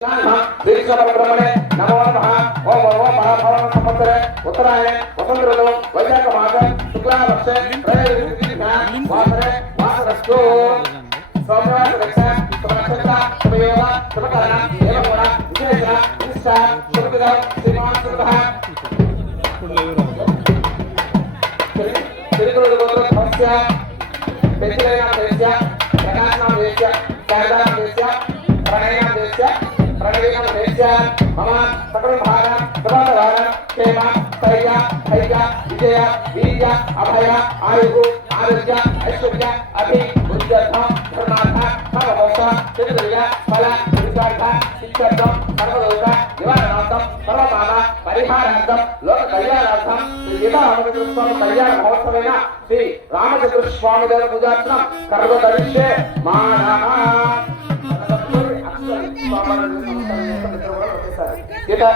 దీక్షపరబ్రహ్మణే నమో నమః. ఓం ఓం మహాభారత సంవత్సరే ఉత్తరాయణే వసంత ఋతువు వైశాఖ మాసం శుక్లాపక్షే వాసరే వాసరస్తు సోమవాస రక్ష శుభనక్షత్ర శుభయోగ శుభకరణ ఏవగుణ విశేషణ విశిష్ట శుభకృత శ్రీమాన్ శుభః తిరుగుడు గోత్ర సమస్య పెద్దలైన దేశ ప్రకాశనం దేశ శారదాం దేశ ప్రణయన దేశ ప్రణయన దేశ మమ సకల భాగ సదాభాగ క్షేమ స్థైర్య ధైర్య విజయ వీర్య అభయ ఆయు ఆరోగ్య ఐశ్వర్య అభి బుద్ధ్యర్థ ధర్మార్థ సర్వమోక్ష చతుర్య ఫల పురుషార్థ సిద్ధ్యర్థం సర్వలోక నివారణార్థం సర్వపాప పరిహారార్థం లోక కళ్యాణార్థం శ్రీ రామచంద్రస్వామి కళ్యాణ మహోత్సవేన శ్రీ రామచంద్రస్వామి దేవ పూజార్చనం కర్మకరిష్యే మానః.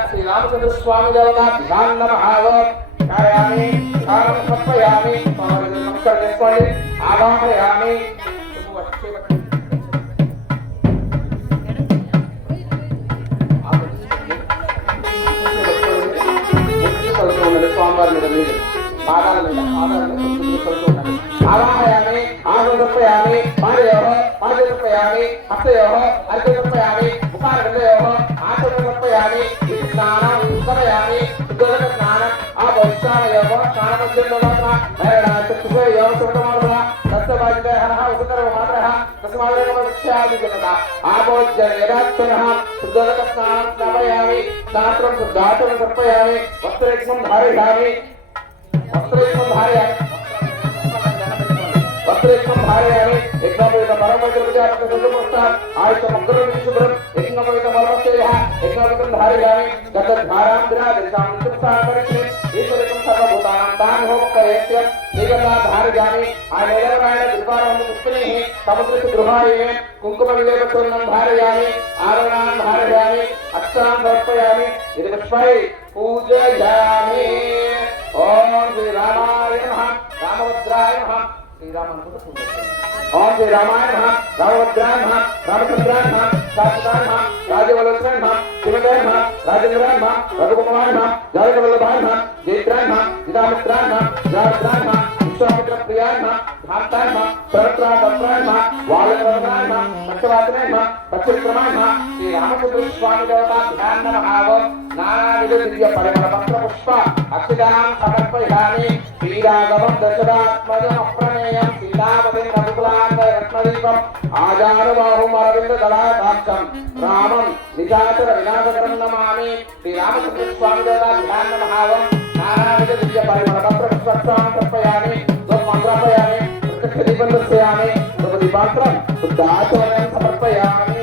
శ్రీ రామచంద్ర స్వామి దేవత ధ్యాన భావామి సమర్పయామి. నమస్కారం చేసుకోండి. ఆవాహయామి. స్వామివారి మీద లేదు పాదాల మీద ఆవాహయామి ఆనందర్పయామి పాదయోః పాదర్పయామి హస్తయోః అర్ఘ్యర్పయామి ముఖారవిందయోః ఆచమర్పయామి. స్నానం సమయామి శుద్ధోదక స్నానం ఆపవిష్టామయోః స్నానమధ్యంలోన నయనాచక్షుషే యోగ సుమతమార్గ దత్తవాజిదేహనః ఉదకరవ మాత్రః తస్మాదేవమక్షయామి జనత ఆపోజ్జనేదాక్షరః శుద్ధోదక స్నానం స్నాపయామి. శాస్త్రం శుద్ధాచరణ సమర్పయామి. వస్త్రేక్షం ధారయామి. వస్త్రేక్షం ధారయామి. వస్త్రేక్షం ధారయామి. యజ్ఞోపేత పరమవిద్యార్థం ఆయుష మంగళం శుభ్రం యజ్ఞోపేత పరమశ్రేయ యజ్ఞోపేతం ధారయామి. గతధారాం విరాజాం నిత్యస్థానపరిచే ఈశ్వరికం సర్వభూతానాం తాన్ హోమకరేత్య ఏకదా ధారయామి. ఆయనైన దివారం పుష్పిణి సముద్రస్య గృహాయే కుంకుమ విలేపచూర్ణం ధారయామి. ఆరణాన్ ధారయామి. అక్షరాం సమర్పయామి. ఇది పుష్పై పూజయామి. ఓం శ్రీ రామాయ నమః రామభద్రాయ నమః. ఓం శ్రీ రామాయ నమః రామభద్రాయ నమః రామచంద్రాయ నమః శాశ్వతాయ నమః రాజవల్లభాయ నమః శివదాయ నమః రాజేంద్రాయ నమః రఘుకుమారాయ నమః జానకవల్లభాయ నమః జయత్రాయ నమః విదామిత్రాయ నమః జాగ్రత్రాయ నమః విశ్వామిత్ర ప్రియాయ నమః ధాత్రాయ నమః ప్రవక్త్రాయ నమః వాలకవల్లభాయ నమః పక్షవాసనాయ నమః పక్షవిక్రమాయ నమః. శ్రీ రామచంద్ర స్వామి దేవత ధ్యాన భావం నానావిధ దివ్య పరిమళ పత్ర పుష్ప అక్షదానం సమర్పయామి. శ్రీరాఘవం దశరాత్మజం అప్రమేయం సీతాపతిం రఘుకులాంత రత్నదీపం ఆజానుబాహుం అరవింద దళాతాక్షం రామం నిజాచర వినాశకరం నమామి. శ్రీ రామచంద్ర స్వామి దేవత ధ్యాన భావం నానావిధ దివ్య పరిమళ పత్ర పుష్పక్షాం సమర్పయామి. మంత్రపయామి. ప్రత్యక్ష దీపం దర్శయామి. దీపాత్రం శుద్ధాచరణం సమర్పయామి.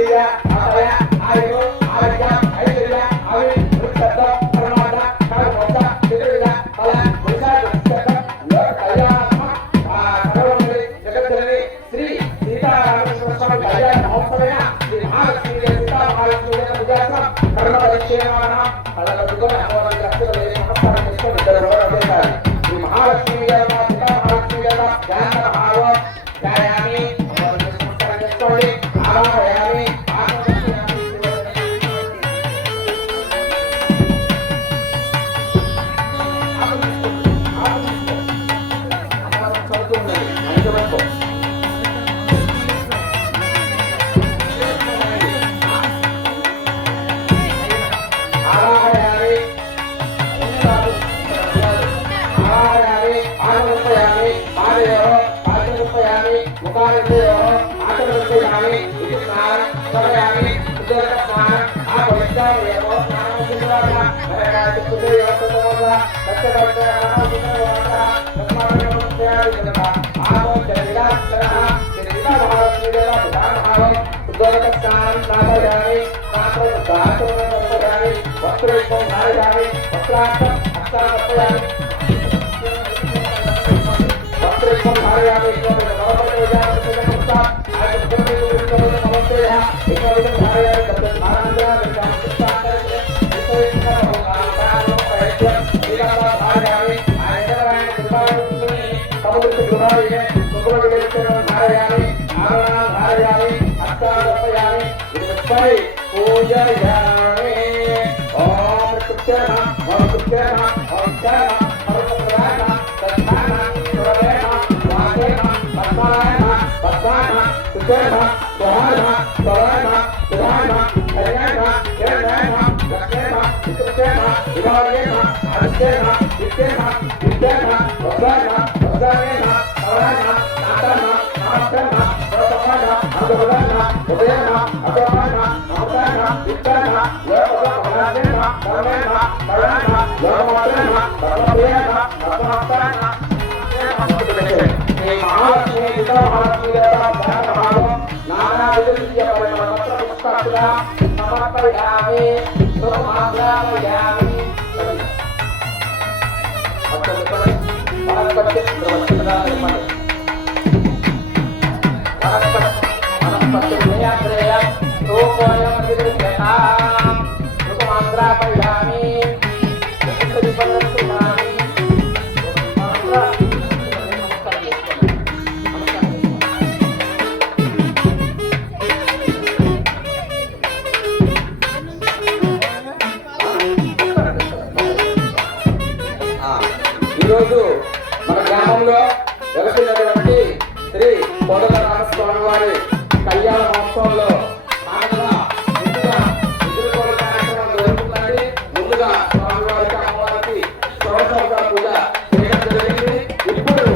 వీర్య ఆశయ ఆయువు ఆరోగ్య ఐశ్వర్య అవి వృక్షత్వ పరమార్థ కామోక్ష చతుర్విధ ఫల పురుషార్థ లోక కళ్యాణ సర్వమంగళ జగజ్జనని శ్రీ సీతారామకృష్ణ స్వామి కళ్యాణ మహోత్సవేన శ్రీ మహాలక్ష్మీ సీతా మహాలక్ష్మీ పూజాసం కర్మ పరిచయమాన కళలతో అమ్మవారి లక్షల నమస్కారం చేసుకొని ఇద్దరు రోజులు శ్రీ మహాలక్ష్మీ సీతా మహాలక్ష్మీ ధ్యాన భావ ధ్యాయామి నమస్కారం చేసుకోండి ఆవాహయామి ఈరోజు మన గ్రామంలో వెలసినటువంటి శ్రీ కోదండరామస్వామి వారి కళ్యాణ మహోత్సవంలో భాగంగా ముందుగా ఎదుర్కోలు కార్యక్రమం జరుగుతుందండి. ముందుగా స్వామివారికి అమ్మవారికి షోడశోపచార పూజ చేయడం జరిగింది. ఇప్పుడు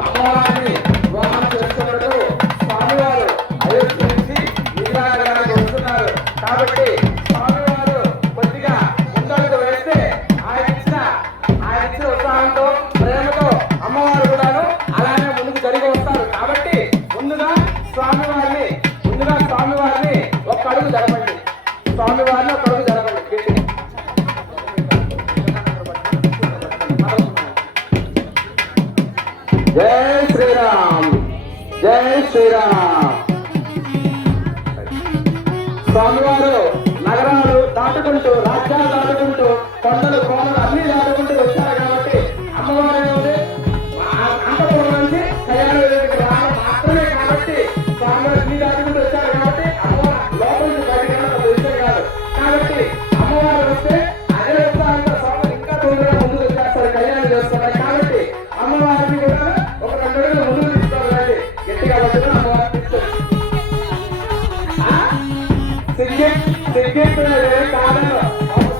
అమ్మవారిని వివాహం చేస్తున్నట్టు స్వామివారు అయోధ్య నుంచి విజయనగరానికి వస్తున్నారు. కాబట్టి స్వామివారు కొద్దిగా ముందడుగు వేస్తే ఆయన ఇచ్చిన ఉత్సాహంతో ప్రేమతో అమ్మవారు కూడాను అలానే ముందుకు జరిగి వస్తారు. కాబట్టి ముందుగా స్వామివారిని ఒక్క అడుగు జరపండి. స్వామివారిని ఒక్క అడుగు జరపండి. జై శ్రీరామ్, జై శ్రీరామ్. స్వామివారు నగరాలు దాటుకుంటూ, రాజ్యాలు దాటుకుంటూ, కొండలు కోనలు అన్ని దాటుకుంటూ వచ్చారు. కాబట్టి అమ్మవారి అంతపురం నుంచి కళ్యాణకి రావడం మాత్రమే. కాబట్టి స్వామివారు అన్ని దాటుకుంటూ వచ్చారు. కాబట్టి అమ్మవారు లోపల నుంచి బయటకు విషయం కాదు. కాబట్టి అమ్మవారు వస్తే అదే ఉత్సాహంతో స్వామి ఇంకా తొందరగా ముందుకు వచ్చేస్తారు, కళ్యాణం చేస్తారు. కాబట్టి అమ్మవారిని కూడా ఒక 2 అడుగులు ముందుకు తీసుకోవాలండి. గట్టిగా వచ్చిన అమ్మవారు తీసుకోండి. కాదంలో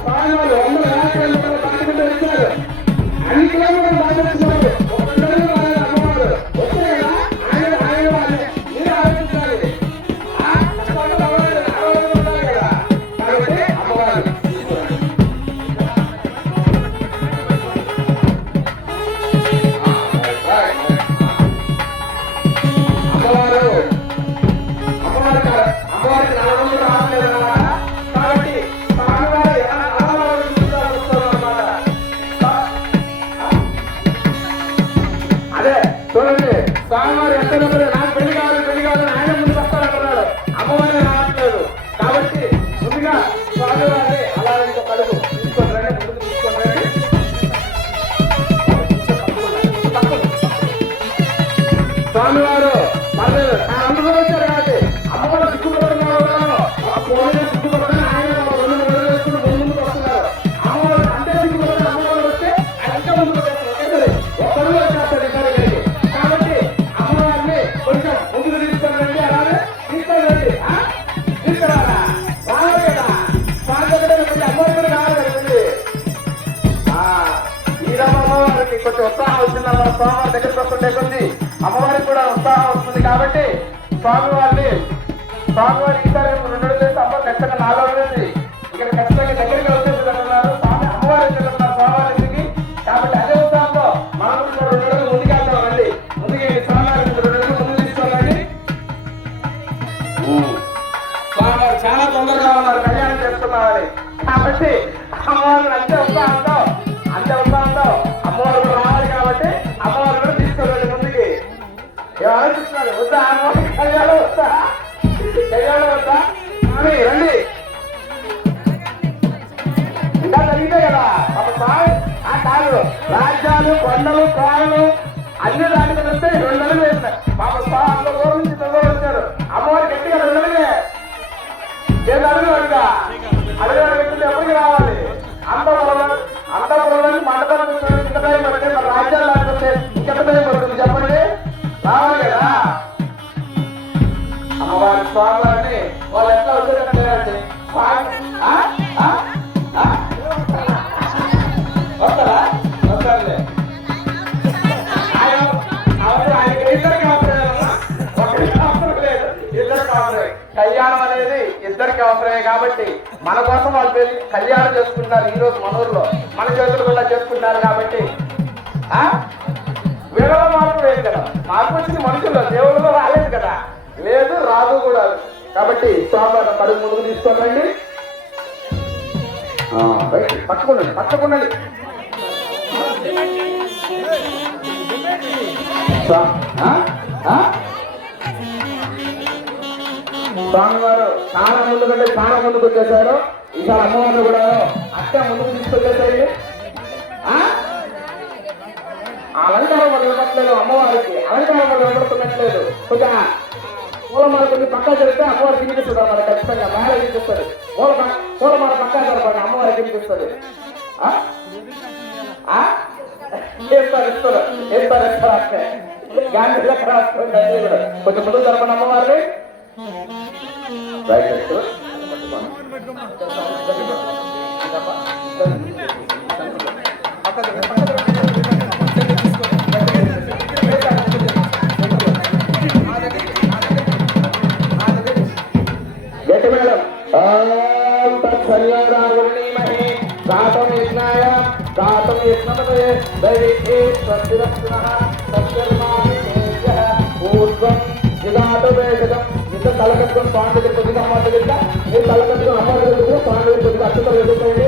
స్వామివారు 100 కిలోమీటర్లు దాటుకుంటూ వచ్చారు. అన్ని కిలోమీటర్లు దాటుతున్నారు. ఒక 2 అడుగులు అమ్మవారు వస్తే కదా ఆయన వాళ్ళే మీరు ఆలోచించాలి. ఉండాలి కదా. కాబట్టి అమ్మవారు అమ్మవారికి నామం పోయిన సిగ్గుపడుతున్న ఆయన రెండు మెడలు వేసుకుని ముందుకు వస్తున్నారు. అమ్మవారు అంటే సిగ్గుపడుతున్న అమ్మవారు వస్తే ఆయన ఇంకా ముందుకు వచ్చేస్తారు. ఒకేసారి ఒక్కరు వచ్చేస్తాడు ఇద్దరు కలిగి. కాబట్టి అమ్మవారిని కొంచెం ముందుకు తీసుకెళ్ళండి. అలాగే తీసుకెళ్ళండి. తీసుకురావాలా రావాలి కదా అమ్మవారి కూడా రావాలి కదండి. అమ్మవారికి కొంచెం ఉత్సాహం వచ్చిందన్న స్వామివారి దగ్గరికి వస్తుండే కొద్ది అమ్మవారికి కూడా ఉత్సాహం వస్తుంది. కాబట్టి స్వామివారి ఈసారి 2 అడుగులు వేస్తే అమ్మ ఖచ్చితంగా 4 అడుగులు వేసి ఇక్కడ ఖచ్చితంగా దగ్గరికి వచ్చేసి అంటున్నారు. స్వామి అమ్మవారి వెళ్తున్నారు స్వామివారి ఇంటికి. కాబట్టి అదే ఉత్సాహంతో మనం కూడా 2 అడుగులు ముందుకెళ్తాం. రండి ముందుకి స్వామివారి 2 అడుగులు ముందు తీసుకోవాలండి. స్వామివారు చాలా తొందరగా ఉన్నారు కళ్యాణం చేసుకున్నామని. కాబట్టి అమ్మవారు అంతే ఉత్సాహంతో అమ్మవారు కూడా రావాలి. కాబట్టి అమ్మవారు కూడా తీసుకోవాలి ముందుకి. ఆలోచిస్తున్నారు వద్దా అమ్మవారి కళ్యాణం వద్దా స్వామి రండి. ఇంకా జరిగితే కదా స్వామి కాదు రాజ్యాలు కొండలు కోరలు అన్ని దానికి వస్తే 2 అడుగులు వేస్తారు. పాప స్వామి అంత దూరం నుంచి తొందర వచ్చారు. అమ్మవారి గట్టిగా 2 అడుగులే 7 అడుగులు అడుగుగా అడుగు వ్యక్తులు ఎప్పటికి రావాలి. అంతపురంలోని మండపం ఇంత టైం పడుతుంది. మన రాజ్యాలు లేకపోతే ఇంకెంత టైం పడుతుంది చెప్పండి. రావాలి కదా అమ్మవారి స్వామివారిని వాళ్ళు ఎట్లా వచ్చేటండి వస్తారా వస్తారులే. ఆయనకి ఇద్దరికి అవసరం లేదు. ఇద్దరికి అవసరమే. కళ్యాణం అనేది ఇద్దరికి అవసరమే. కాబట్టి మన కోసం వాళ్ళు పెళ్లి కళ్యాణం చేసుకుంటారు. ఈ రోజు మన ఊర్లో మన చేతులు కూడా చేసుకుంటారు. కాబట్టి వీళ్ళలో మార్పు లేదు కదా. మార్పు వచ్చింది మనుషుల్లో, దేవుళ్ళలో రాలేదు కదా. లేదు రాదు కూడా. కాబట్టి స్వామి కడుగు ముందుకు తీసుకోండి. పట్టుకోండి స్వామివారు చాలా ముందు కంటే చాలా ముందుకు వచ్చేసారు. ఈసారి అమ్మవారిని కూడా అట్టే ముందుకు తీసుకొచ్చేసాయి. అలంకారం వల్ల ఇవ్వట్లేదు. అమ్మవారికి అలంకారం వల్ల ఇవ్వబడుతున్నట్లేదు. కొంచెం పూలమాల కొన్ని పక్కా జరిగితే అమ్మవారికి వినిపిస్తుంది. అన్నమాట ఖచ్చితంగా మేళ వినిపిస్తుంది. పూలమాల పక్కా జరపండి అమ్మవారికి వినిపిస్తుంది. ఇస్తారు అట్టే గాంధీ లెక్క రాసుకోండి. కొంచెం ముందు జరపండి అమ్మవారిని. తలకట్టుకుని స్వామి దగ్గర కొద్దిగా అమ్మ దగ్గర మీరు తలకట్టుకుని అమ్మ దగ్గర స్వామి దగ్గర కొద్దిగా అత్యంత ఎదుర్కోండి.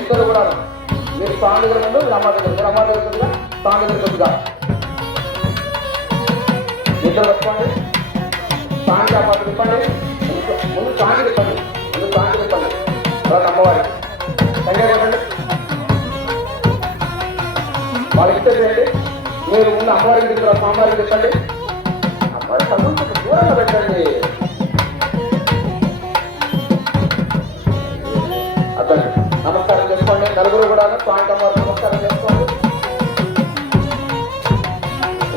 ఇద్దరు కూడా మీరు స్వామి దగ్గర ముందు అమ్మ దగ్గర అమ్మ దగ్గర కొద్దిగా స్వామి దగ్గర కొద్దిగా ఇద్దరు పెట్టుకోండి. స్వామికి అమ్మ తిప్పండి. ముందు స్వామి తిప్పండి. తర్వాత అమ్మవారి సంగతి వాళ్ళకి ఇస్తే చేయండి. మీరు ముందు అమ్మవారికి తిప్పుతారు, స్వామివారికి తిప్పండి. అమ్మవారి సంతోషం దూరంగా పెట్టండి. అతను నమస్కారం చేసుకోండి. నలుగురు కూడా స్వామి అమ్మవారికి నమస్కారం చేసుకోండి.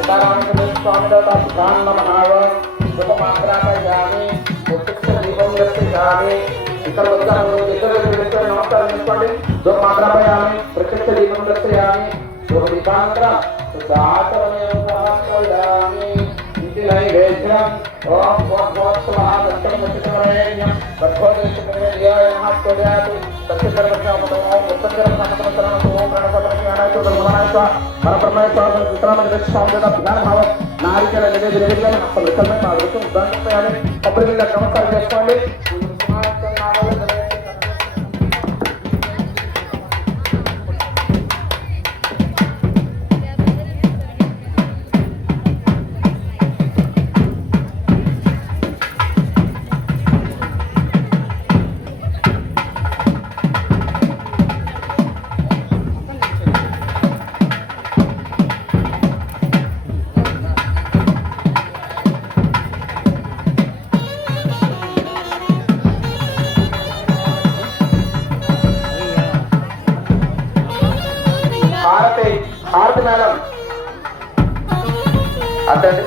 స్వామి ఉపమాత్రాపయామి ఉత్తిష్ట దీపం దర్శయామి. ఇక్కడ నమస్కారం చేసుకోండి. ఉపమాత్రాపయామి ప్రత్యక్ష దీపం దర్శయామి. ధూమికాంతరం సుధాతరమేవ సమర్పయామి ఇంటి నైవేద్యం ఓం భోత్స్వః దత్తమృతమరేణ్యం భగవదేశకరేయాయ మహాత్వయాతు సత్యకర్మక్షమతమో ఉత్తరకర్మక్షమతమో ఓం ప్రణవపరమయానాయ ధర్మనాయ పరబ్రహ్మేశ్వర విక్రమనిదక్షాంగద జ్ఞానభావ నారికల నివేదన సంకల్పం మారుతూ ఉదాహరణ కొబ్బరి నమస్కారం చేసుకోండి. హారతి మేడం అదండి.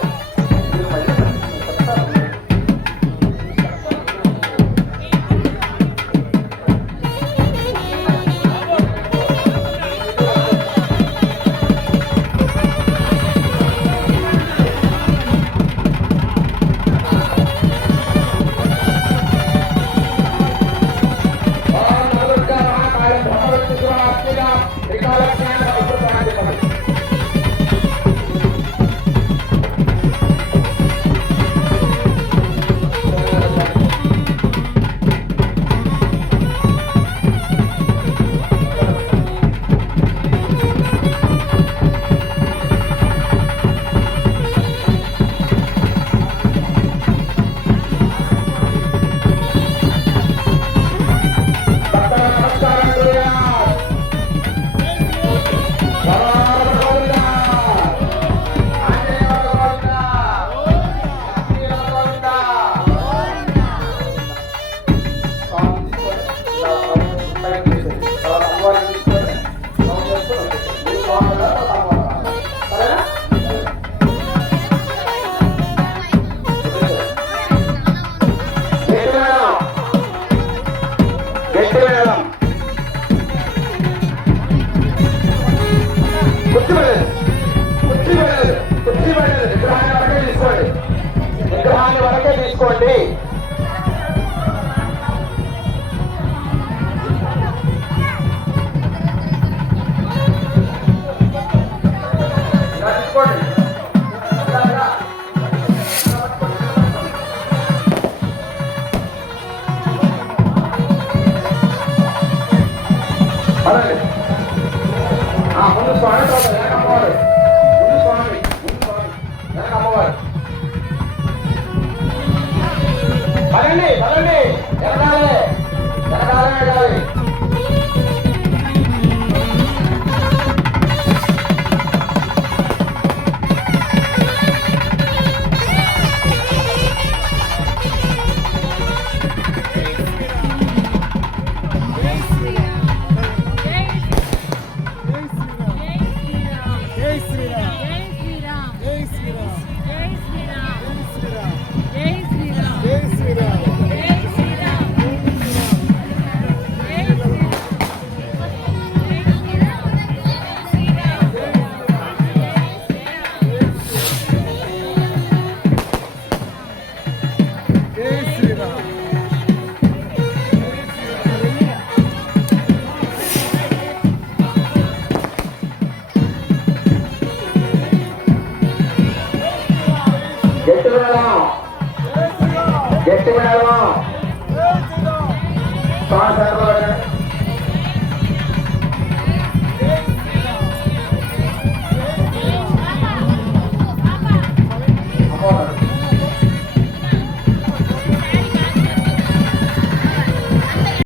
విగ్రహాన్ని వరకే తీసుకోండి. ముందు స్వామి అమ్మవారు, ముందు స్వామి, అమ్మవారు పదండి పదండి ఎరగాలి ఎరగాలి ఎరగాలి. గట్టి మేడం